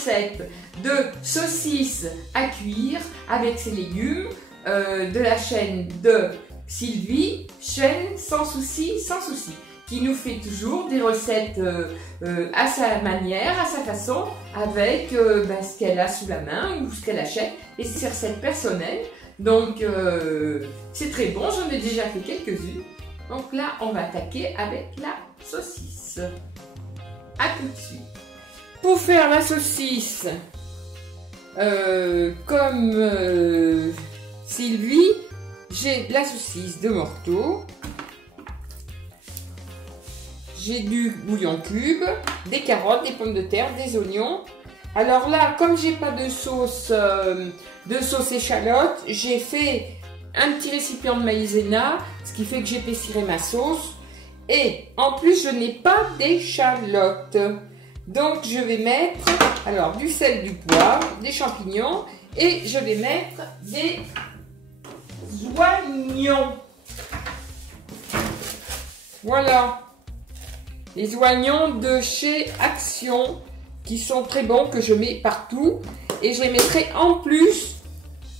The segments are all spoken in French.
recette de saucisses à cuire avec ses légumes de la chaîne de Sylvie, chaîne sans souci, qui nous fait toujours des recettes à sa manière, à sa façon, avec ce qu'elle a sous la main ou ce qu'elle achète, et c'est recettes personnelles. Donc c'est très bon, j'en ai déjà fait quelques-unes. Donc là, on va attaquer avec la saucisse. À tout de suite. Pour faire la saucisse, comme Sylvie, j'ai de la saucisse de morteau, j'ai du bouillon cube, des carottes, des pommes de terre, des oignons. Alors là, comme j'ai pas de sauce échalote, j'ai fait un petit récipient de maïzena, ce qui fait que j'épaissiré ma sauce. Et en plus, je n'ai pas d'échalote. Donc je vais mettre alors du sel, du poivre, des champignons et je vais mettre des oignons. Voilà. Les oignons de chez Action qui sont très bons, que je mets partout. Et je les mettrai en plus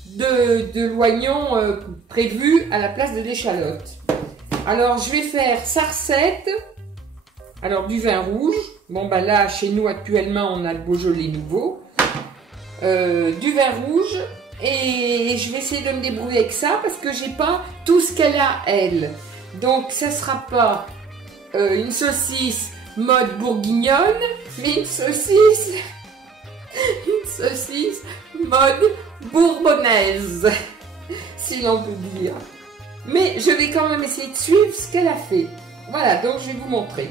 de l'oignon prévu à la place de l'échalote. Alors je vais faire sa recette. Alors du vin rouge. Bon bah là chez nous actuellement on a le Beaujolais nouveau. Du vin rouge. Et je vais essayer de me débrouiller avec ça parce que j'ai pas tout ce qu'elle a elle. Donc ça sera pas une saucisse mode bourguignonne, mais une saucisse mode bourbonnaise, si l'on peut dire. Mais je vais quand même essayer de suivre ce qu'elle a fait. Voilà, donc je vais vous montrer.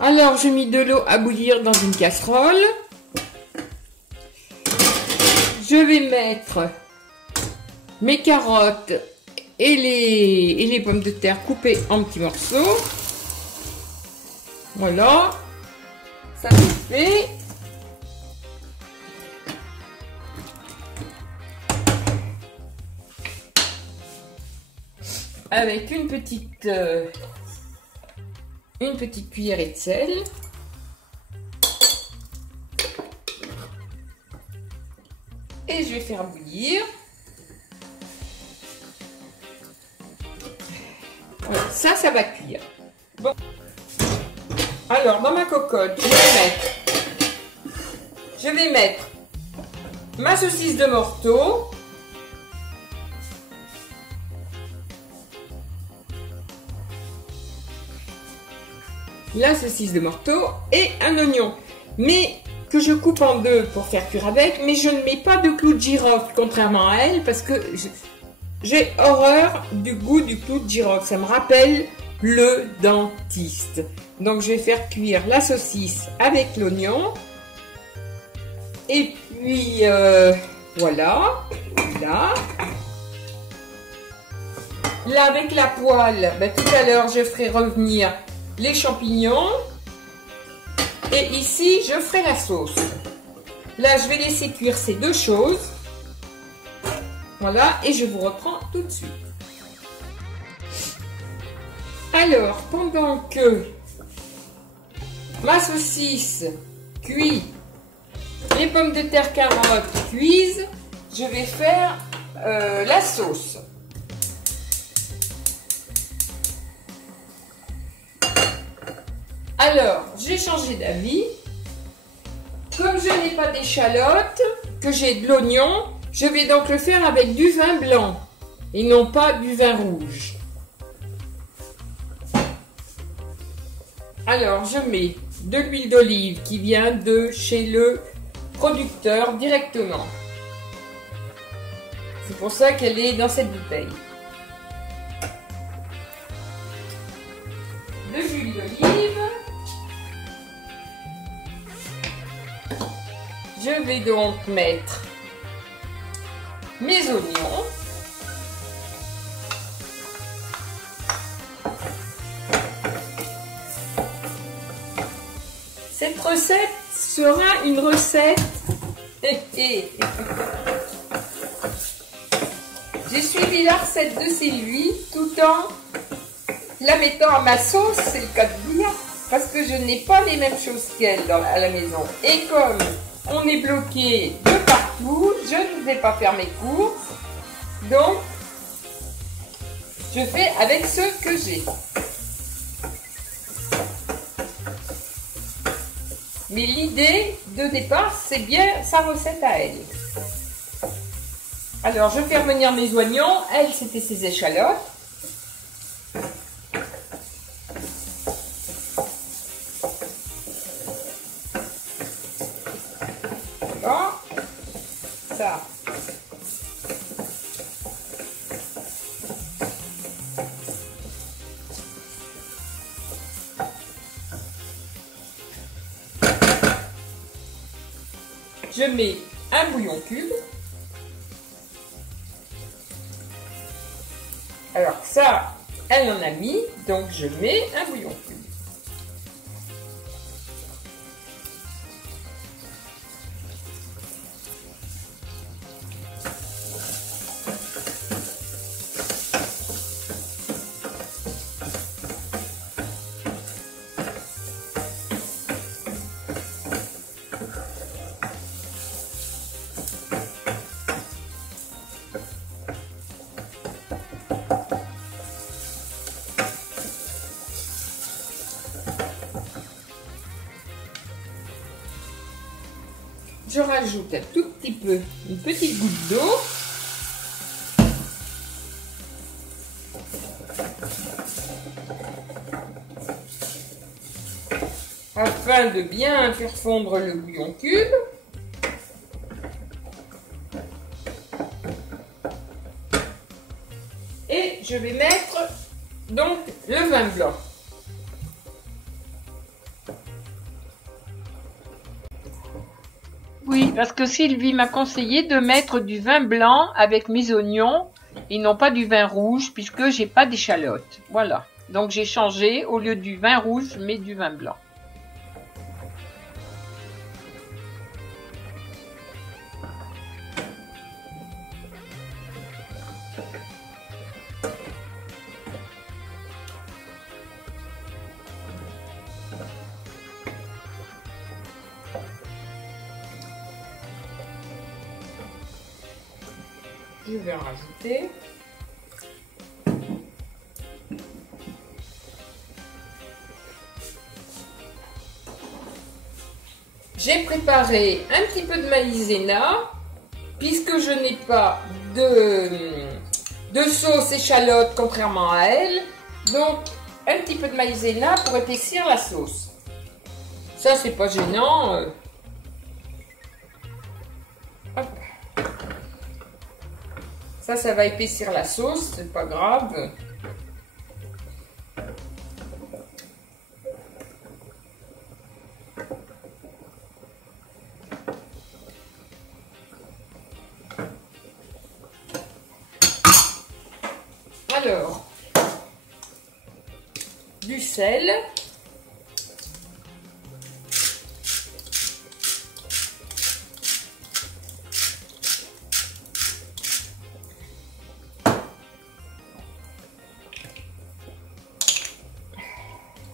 Alors, j'ai mis de l'eau à bouillir dans une casserole. Je vais mettre mes carottes et les pommes de terre coupées en petits morceaux. Voilà, ça c'est fait. Avec une petite cuillerée de sel. Et je vais faire bouillir. Voilà, ça va cuire. Bon. Alors, dans ma cocotte, je vais mettre ma saucisse de morteau. La saucisse de morteau et un oignon, mais que je coupe en deux pour faire cuire avec, mais je ne mets pas de clou de girofle, contrairement à elle, parce que j'ai horreur du goût du clou de girofle, ça me rappelle le dentiste. Donc je vais faire cuire la saucisse avec l'oignon, et puis voilà, là avec la poêle, tout à l'heure je ferai revenir les champignons et ici je ferai la sauce. Là je vais laisser cuire ces deux choses, voilà, et je vous reprends tout de suite. Alors pendant que ma saucisse cuit, les pommes de terre carottes cuisent, je vais faire la sauce. Alors, j'ai changé d'avis. Comme je n'ai pas d'échalote, que j'ai de l'oignon, je vais donc le faire avec du vin blanc et non pas du vin rouge. Alors, je mets de l'huile d'olive qui vient de chez le producteur directement. C'est pour ça qu'elle est dans cette bouteille. De l'huile d'olive. Je vais donc mettre mes oignons. Cette recette sera une recette. J'ai suivi la recette de Sylvie tout en la mettant à ma sauce, c'est le cas de dire. parce que je n'ai pas les mêmes choses qu'elle à la maison. Et comme on est bloqué de partout, je ne vais pas faire mes courses. Donc, je fais avec ce que j'ai. Mais l'idée de départ, c'est bien sa recette à elle. Alors, je fais revenir mes oignons. Elle, c'était ses échalotes. Voilà. Ça. Je mets un bouillon cube. Alors ça, elle en a mis, donc je mets un bouillon cube. Je rajoute un tout petit peu, une petite goutte d'eau. Afin de bien faire fondre le bouillon cube. Et je vais mettre donc le vin blanc. Oui, parce que Sylvie m'a conseillé de mettre du vin blanc avec mes oignons et non pas du vin rouge puisque j'ai pas d'échalotes. Voilà. Donc j'ai changé, au lieu du vin rouge, je mets du vin blanc. Je vais en rajouter. J'ai préparé un petit peu de maïzena, puisque je n'ai pas de sauce échalote contrairement à elle. Donc, un petit peu de maïzena pour épaissir la sauce. Ça, c'est pas gênant. Hop. Ça va épaissir la sauce, c'est pas grave. Alors, du sel.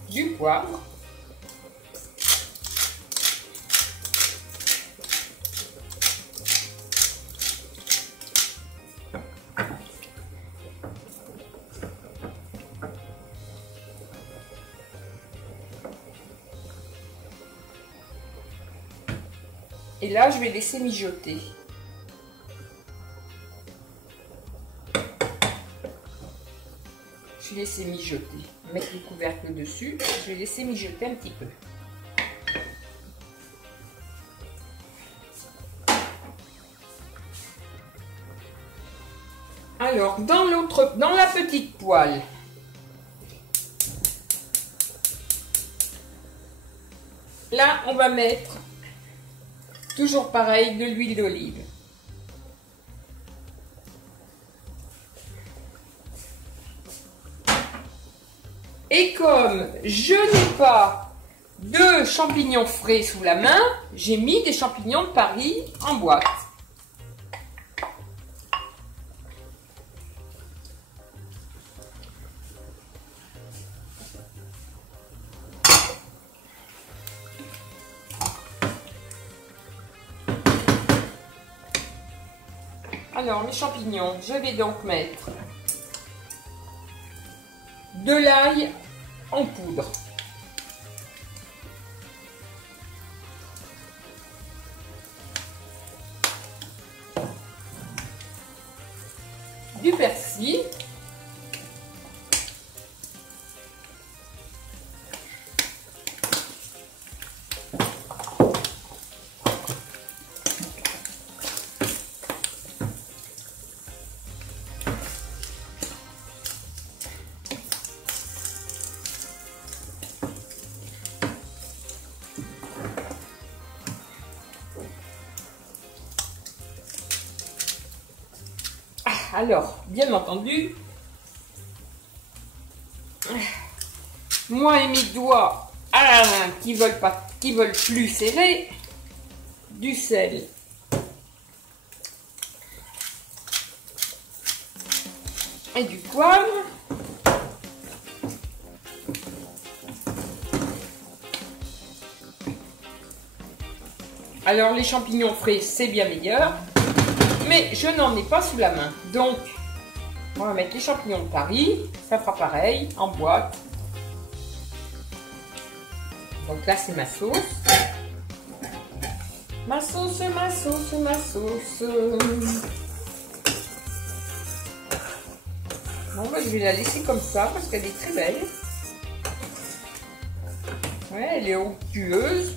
Du poivre. Et là, je vais laisser mijoter. Je vais laisser mijoter. Mettre le couvercle dessus. Je vais laisser mijoter un petit peu. Alors, dans la petite poêle, là, on va mettre toujours pareil de l'huile d'olive. Et comme je n'ai pas de champignons frais sous la main, j'ai mis des champignons de Paris en boîte. Alors, mes champignons, je vais donc mettre de l'ail en poudre. Du persil. Alors, bien entendu, moi et mes doigts à la main qui veulent plus serrer, du sel. Et du poivre. Alors, les champignons frais, c'est bien meilleur. Mais je n'en ai pas sous la main. Donc, on va mettre les champignons de Paris. Ça fera pareil, en boîte. Donc là, c'est ma sauce. Ma sauce, ma sauce, ma sauce. Bon, bah, je vais la laisser comme ça parce qu'elle est très belle. Ouais, elle est onctueuse.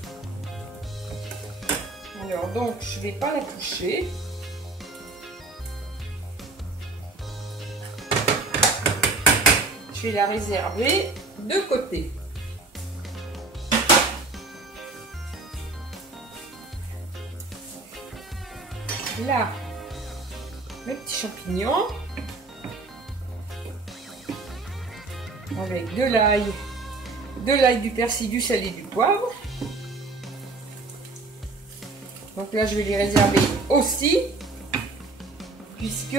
Alors, donc, je ne vais pas la toucher. Je vais la réserver de côté. Là, mes petits champignons. Avec de l'ail, du persil, du sel et du poivre. Donc là, je vais les réserver aussi, puisque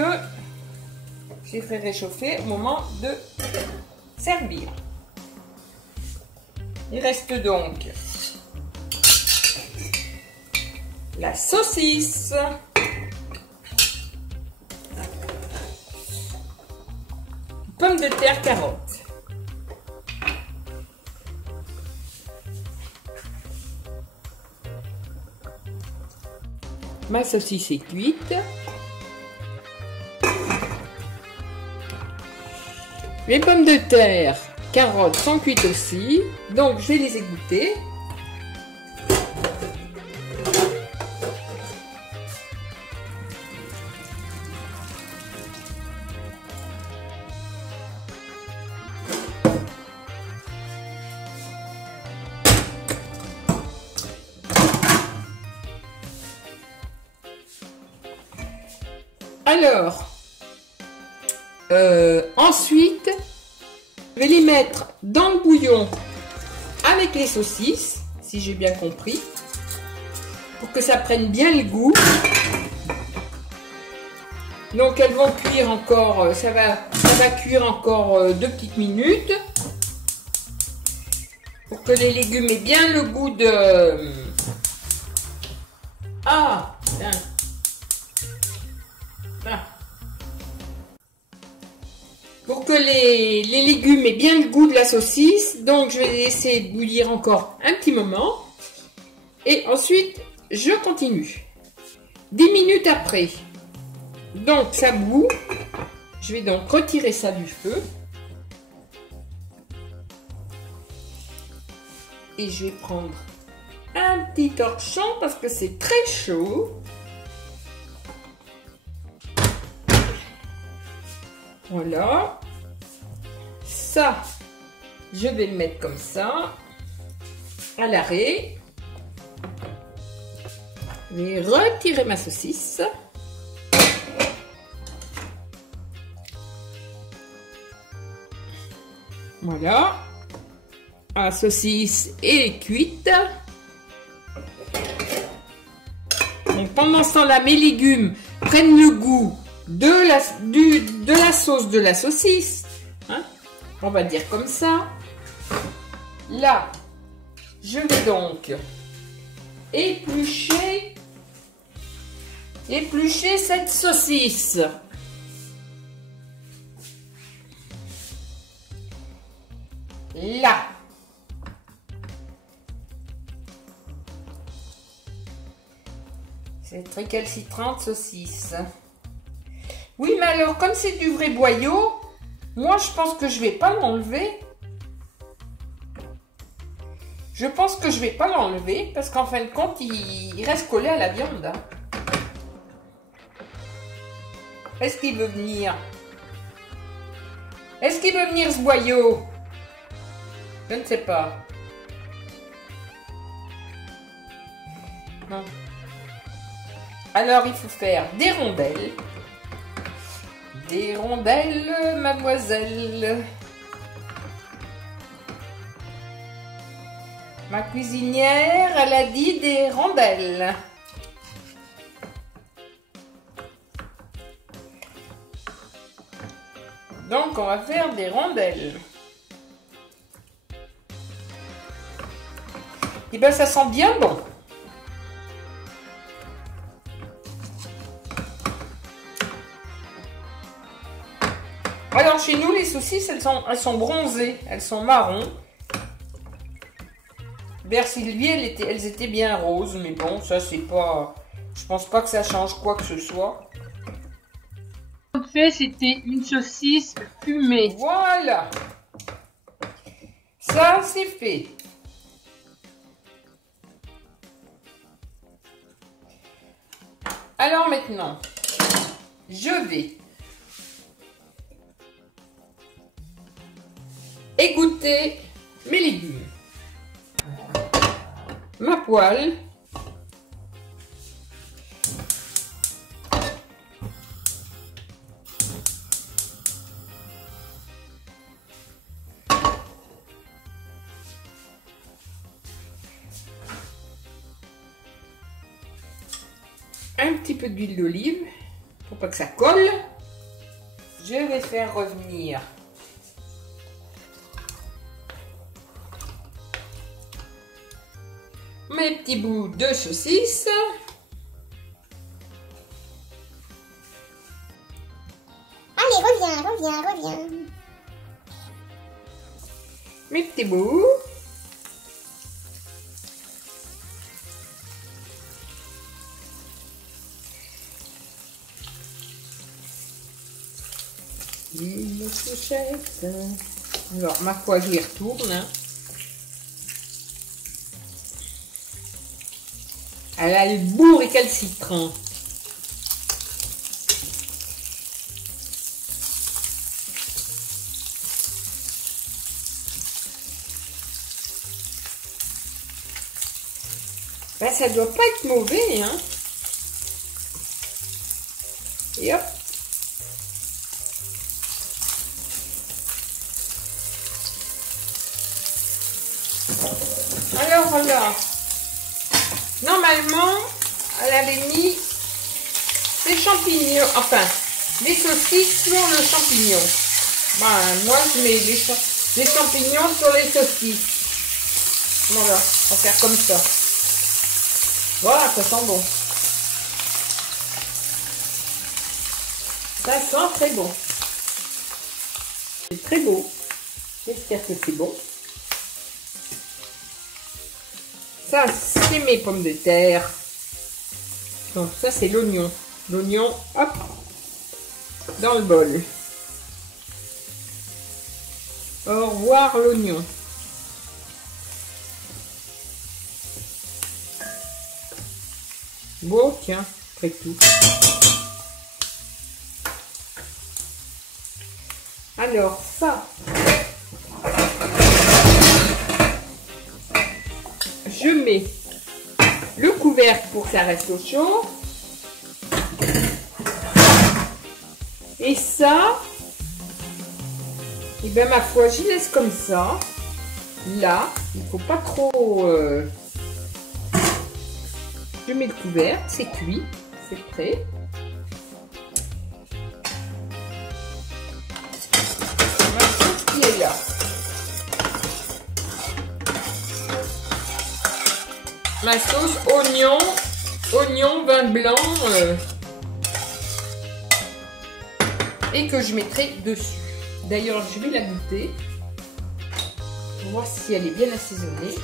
je les ferai réchauffer au moment de servir. Il reste donc la saucisse, pommes de terre, carottes. Ma saucisse est cuite. Les pommes de terre, carottes sont cuites aussi. Donc je vais les égoutter. Alors, ensuite, je vais les mettre dans le bouillon avec les saucisses, si j'ai bien compris, pour que ça prenne bien le goût. Donc elles vont cuire encore, ça va cuire encore 2 petites minutes, pour que les légumes aient bien le goût de... Ah, tiens. Pour que les légumes aient bien le goût de la saucisse, donc je vais laisser bouillir encore un petit moment. Et ensuite, je continue. 10 minutes après, donc ça bout. Je vais donc retirer ça du feu. Et je vais prendre un petit torchon parce que c'est très chaud. Voilà. Ça, je vais le mettre comme ça, à l'arrêt. Je vais retirer ma saucisse. Voilà. La saucisse est cuite. Donc pendant ce temps-là, mes légumes prennent le goût de la sauce de la saucisse. Hein, on va dire comme ça. Là, je vais donc éplucher éplucher cette saucisse. Là. Cette récalcitrante saucisse. Oui, mais alors, comme c'est du vrai boyau, moi, je pense que je vais pas l'enlever. Je pense que je vais pas l'enlever parce qu'en fin de compte, il reste collé à la viande. Hein. Est-ce qu'il veut venir? Est-ce qu'il veut venir, ce boyau? Je ne sais pas. Non. Alors, il faut faire des rondelles. Des rondelles, mademoiselle. Ma cuisinière, elle a dit des rondelles. Donc, on va faire des rondelles. Et bien, ça sent bien bon. Alors, chez nous, les saucisses, elles sont bronzées. Elles sont marron. Vers Sylvie, elles étaient bien roses. Mais bon, ça, c'est pas... Je pense pas que ça change quoi que ce soit. En fait, c'était une saucisse fumée. Voilà. Ça, c'est fait. Alors maintenant, je vais égoutter mes légumes. Ma poêle. Un petit peu d'huile d'olive pour pas que ça colle. Je vais faire revenir mes petits bouts de saucisse. Allez, reviens. Mes petits bouts. Une fourchette. Alors, ma foi, j'y retourne. Hein. Elle a le bout récalcitrant. Ben, ça doit pas être mauvais, hein. Et hop. Alors voilà. Normalement, elle avait mis des champignons, enfin, des saucisses sur le champignon. Ben, moi, je mets des champignons sur les saucisses. Voilà, on va faire comme ça. Voilà, ça sent bon. Ça sent très bon. C'est très beau. J'espère que c'est bon. Ça, c'est mes pommes de terre. Donc, ça, c'est l'oignon. L'oignon, hop, dans le bol. Au revoir, l'oignon. Bon, tiens, après tout. Alors, ça... Je mets le couvercle pour que ça reste au chaud. Et ça, et bien ma foi, j'y laisse comme ça. Là, il ne faut pas trop... Je mets le couvercle, c'est cuit, c'est prêt. Ma sauce qui est là. Ma sauce oignon, vin blanc, et que je mettrai dessus. D'ailleurs, je vais la goûter pour voir si elle est bien assaisonnée.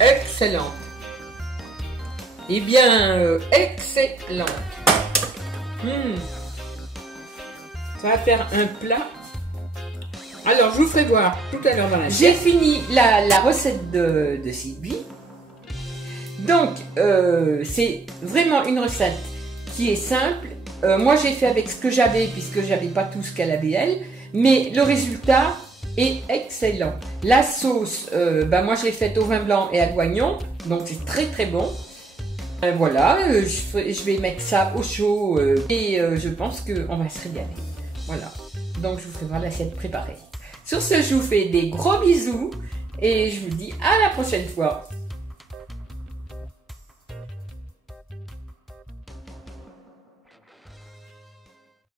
Excellente. Eh bien, excellente. Ça va faire un plat. Alors, je vous ferai voir tout à l'heure dans la J'ai fini la recette de Sylvie. Donc, c'est vraiment une recette qui est simple. Moi, j'ai fait avec ce que j'avais, puisque j'avais pas tout ce qu'elle avait elle. Mais le résultat est excellent. La sauce, moi, je l'ai faite au vin blanc et à l'oignon. Donc, c'est très, très bon. Voilà, je vais mettre ça au chaud et je pense qu'on va se régaler. Voilà, donc je vous ferai voir l'assiette préparée. Sur ce, je vous fais des gros bisous et je vous dis à la prochaine fois.